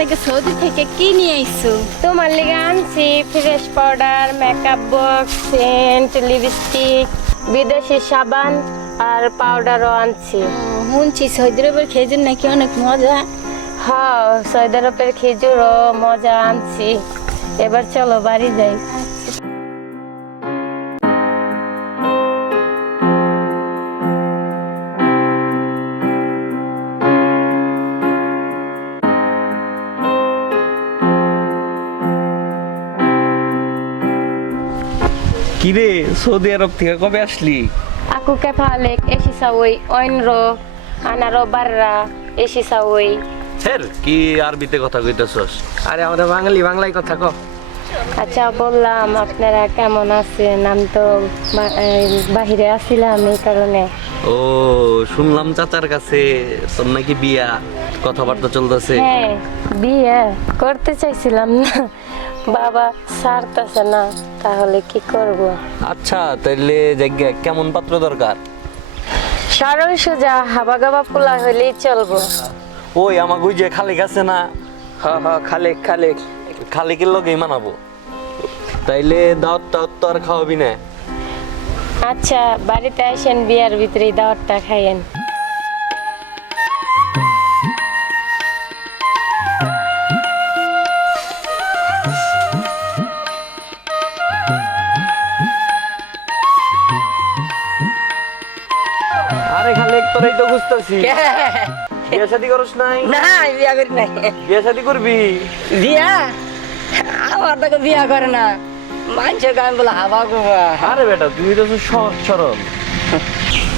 লাগে সৌদি থেকে কি নিয়ে আইছো তোমার লিগে আনছি fresh powder makeup box scent lipstick বিদেশি সাবান আর পাউডারও আনছি। শুনছি সৌদি আরবের খেজুর নাকি অনেক মজা। হ্যাঁ সৌদি আরবের খেজুরও মজা আনছি। এবার চলো বাড়ি যাই। সৌদি আরব থেকে কবে আসলি? Aku kepalik esi sawoi oinro anaro barra esi sawoi হের কি আরবিতে কথা কইতেছস? আরে আমরা বাঙালি বাংলায় কথা ক। আচ্ছা বললাম আপনারা কেমন আছেন? আমি তো বাহিরে আছিলাম এই কারণে। ও শুনলাম চাচার কাছে তোর নাকি বিয়া কথাবার্তা চলতেছে। হ্যাঁ বিয়ে করতে চাইছিলাম না। বাবা সারতেছে না তাহলে কি করব? আচ্ছা তাইলে জায়গা কেমন পাত্র দরকার? সরল সোজা হাবা গাবা পোলা হইলেই চলবো। ওই আমার ওই যে খালেক আছে না? হ্যাঁ হ্যাঁ খালেক খালেক। খালেকের লগেই মানাবো। তাইলে দাওয়াত টাওয়াত তো আর খাওয়াবি না। আচ্ছা বাড়িতে আসেন বিয়ার ভিতরে দাওয়াতটা খাইয়েন। তোরাই তো বিয়ে শাদি করস নাই? না বিয়া করি নাই। বিয়ে শাদি করবি? বিয়া? আমার তাকে বিয়া করে না। মানুষের গান বলে হাবা গোবা। আরে বেটা তুই তো সহজ সরল।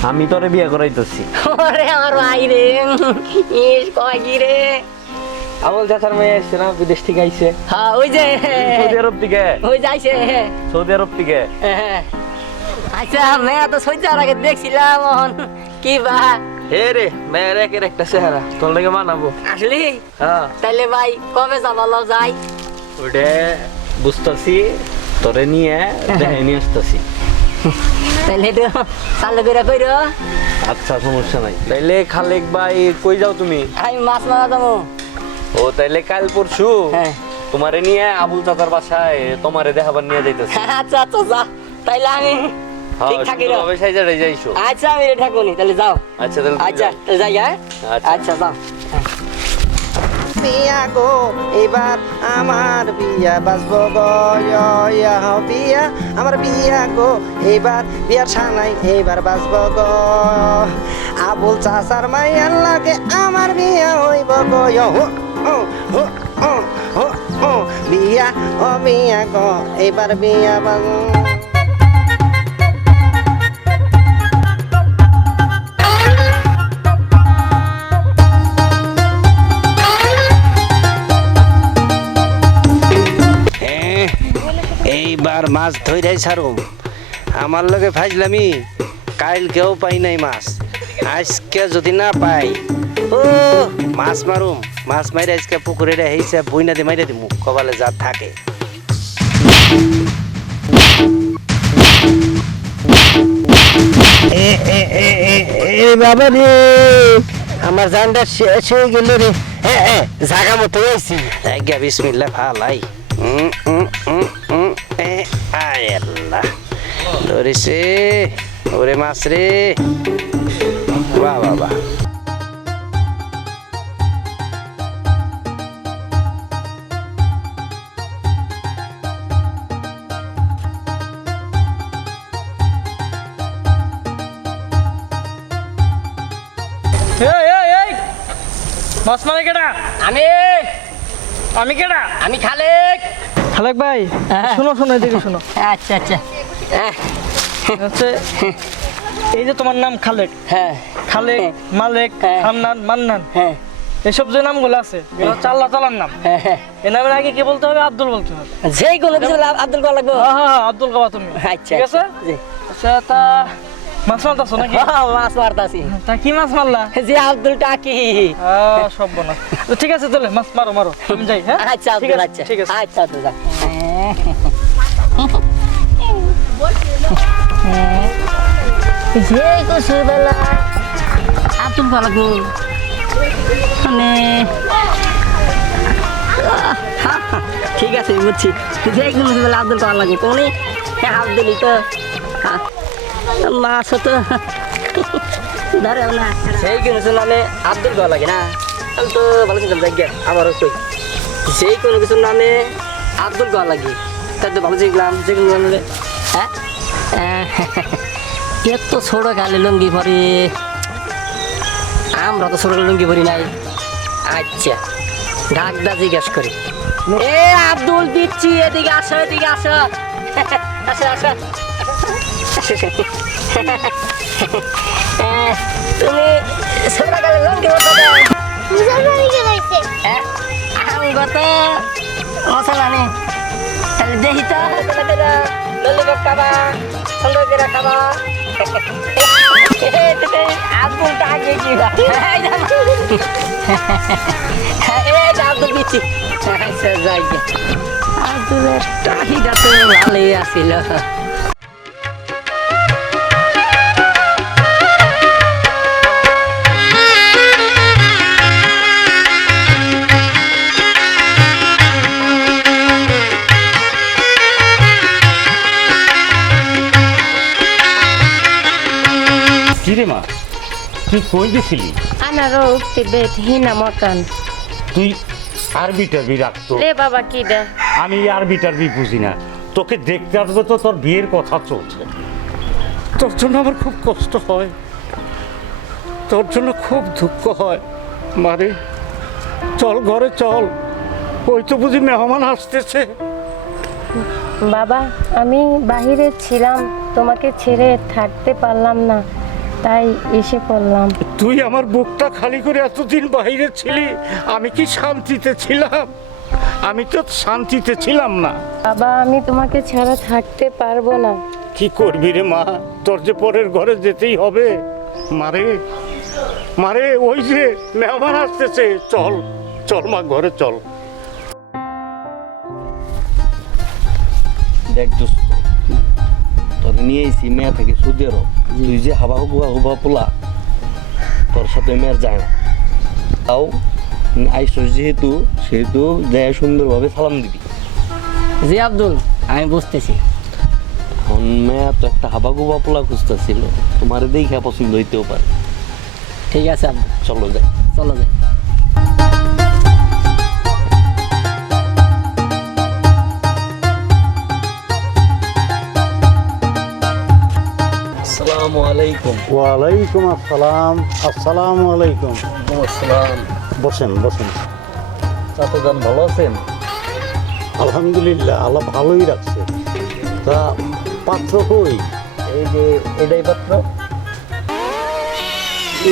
আমি তোরে বিয়ে করাইতেছি। ওরে আমার ভাই রে। ইস রে? আমল চাচার মেয়ে না বিদেশ থেকে আইছে। হ্যাঁ ওই যে। সৌদি আরব থেকে। ওই যাইছে সৌদি আরব থেকে। আচ্ছা মেয়ে তো সহ্য আগে দেখছিলাম কি বা? হে রে মেয়ের একের একটা চেহারা। তোর লাগে মানাবো। আসলি? হ্যাঁ। তাইলে ভাই কবে যাবা লও যাই? ওটা বুঝতেছি তোরে নিয়ে দেখে নিয়ে আসতেছি। তাইলে একটু চালু করে কইরো। আচ্ছা সমস্যা নাই। তাইলে খালেক ভাই কই যাও তুমি? আমি মাছ মারা যাব। ও তাইলে কাল পরশু হ্যাঁ। তোমারে নিয়ে আবুল চাচার বাসায় তোমারে দেখাবার নিয়ে যাইতেছি। আচ্ছা আচ্ছা যা তাইলে আমি হ্যাঁ ঠিক থাকি রে। যাইছো আচ্ছা আমি রেডি থাকুনি তাহলে যাও। আচ্ছা তাহলে আচ্ছা তাহলে যাই হ্যাঁ? আচ্ছা। আচ্ছা যাও। বিয়া গো এবার আমার বিয়া বাজবো গো ইয়া হ বিয়া। আমার বিয়া গো এবার বিয়ার সানাই এবার বাজবো গো। আবুল চাচার মাইয়ার লাগে আমার বিয়া হইব গো ইয়া হো, হো, হো, হো, হো, হো। বিয়া ও বিয়া গো এবার বিয়া বাজ এইবার মাছ ধইরাই ছাড়ুম। আমার লগে ফাইজলামি কাইল কেউ পাই নাই মাছ। আজকে যদি না পাই ও মাছ মারুম। মাছ মাইরে আজকে পুকুরে হেইছে বইনা দিয়ে মাইরে দিমু কবালে যা থাকে। বাবা রে আমার জানটা শেষ হয়ে গেল রে। হ্যাঁ হ্যাঁ জাগা মতো হয়েছি বিসমিল্লা ভালাই। উম, উম, উম, উম, এ, আয় আল্লাহ ধরেছে ওরে মাছ রে বাহ বাহ। বাহ মাছ মানে কেডা? আমি। আমি কেডা? আমি খালেক খালেক ভাই হ্যাঁ। শোনো শোনো এদিকে শোনো। আচ্ছা আচ্ছা। হ্যাঁ, হচ্ছে এই যে তোমার নাম খালেক। হ্যাঁ। খালেক মালেক হ্যাঁ। মান্নান। হ্যাঁ। এসব যে নামগুলো আছে এগুলো হচ্ছে আল্লাহ তালার নাম। হ্যাঁ, হ্যাঁ। এ নামের আগে কি বলতে হবে? আব্দুল বলতে হবে। যেই লাভ আব্দুল কল লাগবো। হ্যাঁ হ্যাঁ হ্যাঁ, আব্দুল কাবা তুমি। আচ্ছা ঠিক আছে? আচ্ছা তা মাছ মারতাছো নাকি? হ্যাঁ, মাছ মারতাছি। তা কি মাছ মারলা? যে আব্দুল টাকি। সব বোনা ঠিক আছে তাহলে মাছ মারো মারো। আমি যাই হ্যাঁ? আচ্ছা ঠিক আছে, আচ্ছা। ঠিক আছে। আচ্ছা আব্দুল যা। কুসুর বেলা আব্দুল কল মানে ঠিক আছে বুঝছি যে কোনো বলে আব্দুল লাগে কোনে আব্দুলই তো হ্যাঁ, মাছ তো ধরে না সেই কোনো নামে আব্দুল করা লাগে না তো ভালো চিন্তা আবারও সেই কোনো কিছুর নামে আব্দুল করা লাগে। তাই তো ভালো শিখলাম যে কোনো নামে হ্যাঁ? এত ছোট গালে লুঙ্গি পরে। আমরা তো ছোট লুঙ্গি পরি নাই। আচ্ছা ডাকদা জিজ্ঞেস করি। এ আব্দুল দিচ্ছি এদিকে আসো এদিকে আসো। আসো আসো। তুমি ছোট লুঙ্গি পরতে আঙ্গ তো। মশলা নেই তাহলে দেখি তো। ললিপপ খাবা। সুন্দর করে খাবা আব্দুলটা আগে কি এই আব্দুল দিচ্ছি আচ্ছা যাই আব্দুলের টাহিটা তো ভালোই আছিল তুই কই গেছিলি? ukti bet hina mokan. তুই আরবি টারবি রাখতো বাবা কি kida. আমি আরবি টারবি বুঝি না। তোকে দেখতে আসব তো তোর বিয়ের কথা চলছে। তোর জন্য আমার খুব কষ্ট হয়। তোর জন্য খুব দুঃখ হয়। মারে চল ঘরে চল। ওই তো বুঝি মেহমান আসতেছে। বাবা আমি বাহিরে ছিলাম। তোমাকে ছেড়ে থাকতে পারলাম না। তাই এসে পড়লাম। তুই আমার বুকটা খালি করে এতদিন বাইরে ছিলি আমি কি শান্তিতে ছিলাম? আমি তো শান্তিতে ছিলাম না। বাবা আমি তোমাকে ছাড়া থাকতে পারব না। কি করবি রে মা? তোর যে পরের ঘরে যেতেই হবে। মারে মারে ওই যে মেহমান আসতেছে। চল চল মা ঘরে চল। দেখ দোস্ত তোর নিয়ে এসি মেয়ে থেকে সুদেরও। তুই যে হাবা হুবা হুবা পোলা তোর সাথে মেয়ের যায় না। তাও আইসস যেহেতু সেহেতু যায় সুন্দরভাবে সালাম দিবি। জি আব্দুল আমি বুঝতেছি। এখন মেয়ে তো একটা হাবা গুবা পোলা খুঁজতেছিল তোমার দেখে পছন্দ হইতেও পারে। ঠিক আছে আব্দুল। চলো যাই। চলো যাই। আসসালামু আলাইকুম। ওয়ালাইকুম আসসালাম। আসসালামু আলাইকুম। আসসালাম। বসেন বসেন। ভালো আছেন? আলহামদুলিল্লাহ আল্লাহ ভালোই রাখছে। তা পাত্র কই? এই যে এটাই পাত্র।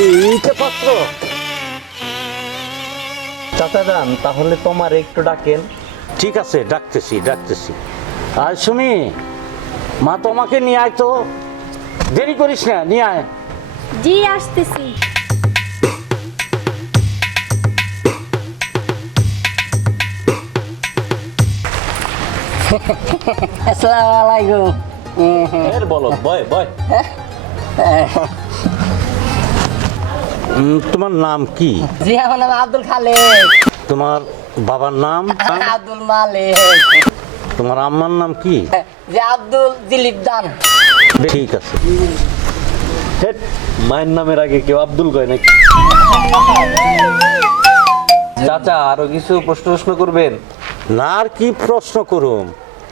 এইটা পাত্র? চাচা যান তাহলে তোমার একটু ডাকেন। ঠিক আছে ডাকতেছি ডাকতেছি। আর শুনি মা তোমাকে নিয়ে আয় তো। দেরি করিস না নিয়ে আয়। জি আসতেছি। আসসালামু আলাইকুম। এর বলো বয় বয়। তোমার নাম কি? জি আমার নাম আব্দুল খালেক। তোমার বাবার নাম? আব্দুল মালিক। তোমার আম্মার নাম কি? যে আব্দুল দিলীপ দান। ঠিক আছে। হেট, মায়ের নামের আগে কেউ আব্দুল কয় নাকি? চাচা আরও কিছু প্রশ্ন প্রশ্ন করবেন? না আর কি প্রশ্ন করুম?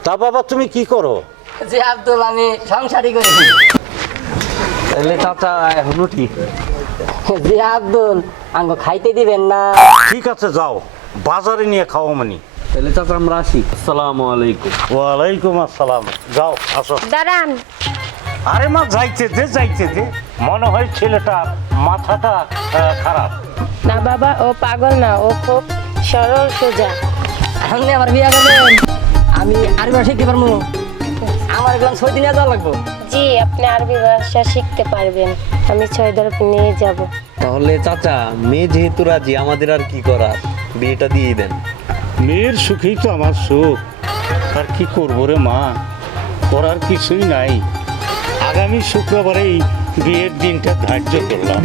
তা বাবা তুমি কি করো? যে আব্দুল আমি সংসারই করি। তাহলে চাচা এখনও ঠিক। যে আব্দুল আঙ্গ খাইতে দিবেন না। ঠিক আছে যাও। বাজারে নিয়ে খাও মানি। তাহলে চাচা আমরা আসি। আসসালামু আলাইকুম। ওয়ালাইকুম আসসালাম। যাও আসো। দাঁড়ান। আরে মা যাইতে দে যাইতে দে। মনে হয় ছেলেটা মাথাটা আহ, খারাপ। না বাবা ও পাগল না ও খুব সরল সোজা। আপনি আমার বিয়া করবেন আমি আরবি শিখতে পারব। আমার এগুলো ছয় দিনে যাওয়া লাগবো। জি আপনি আরবি ভাষা শিখতে পারবেন। আমি ছয় দরক নিয়ে যাব। তাহলে চাচা মেয়ে যেহেতু রাজি আমাদের আর কি করার? বিয়েটা দিয়ে দেন। মেয়ের সুখেই তো আমার সুখ। আর কি করব রে মা? করার কিছুই নাই। আগামী শুক্রবারেই বিয়ের দিনটা ধার্য করলাম।